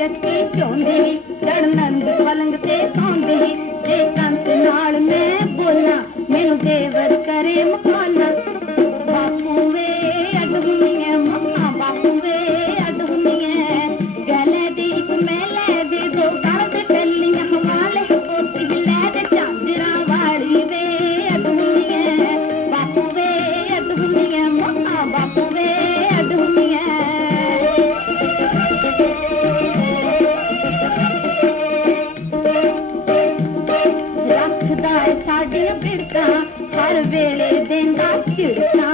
ਜੱਤੀ ਚੋਂਦੇ ਹੀ ਚੜਨੰਦ ਪਲੰਗ ਤੇ ਸੌਂਦੇ ਹੀ ਤੇ ਕੰਤ ਨਾਲ ਮੈਂ ਬੋਲਾਂ ਮੈਨੂੰ ਦੇਵਰ ਕਰੇ ਮਖਾਲਾ எடுத்தான் கருவேலை தேங்காய் எடுத்தான்